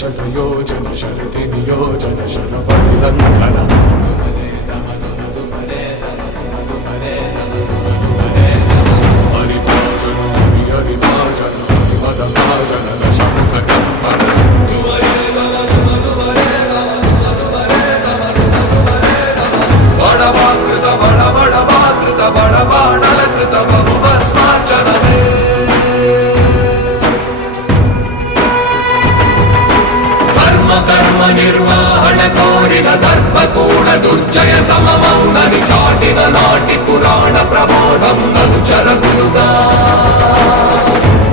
शतयोजन शरति नियोजन शर परिलंघन हरिभाजन हरिभाजन हरिमदभाजन दशमुख कंपन बड़वाकृत बड़ बड़वाकृत बड़बाणलकृत बहुभस्मार्चनमे कर्म निर्वहण कोरिन दर्पकूण दुर्जय सममौननि चाटिन नाटि पुराण प्रबोधं अनुचर गुरुगा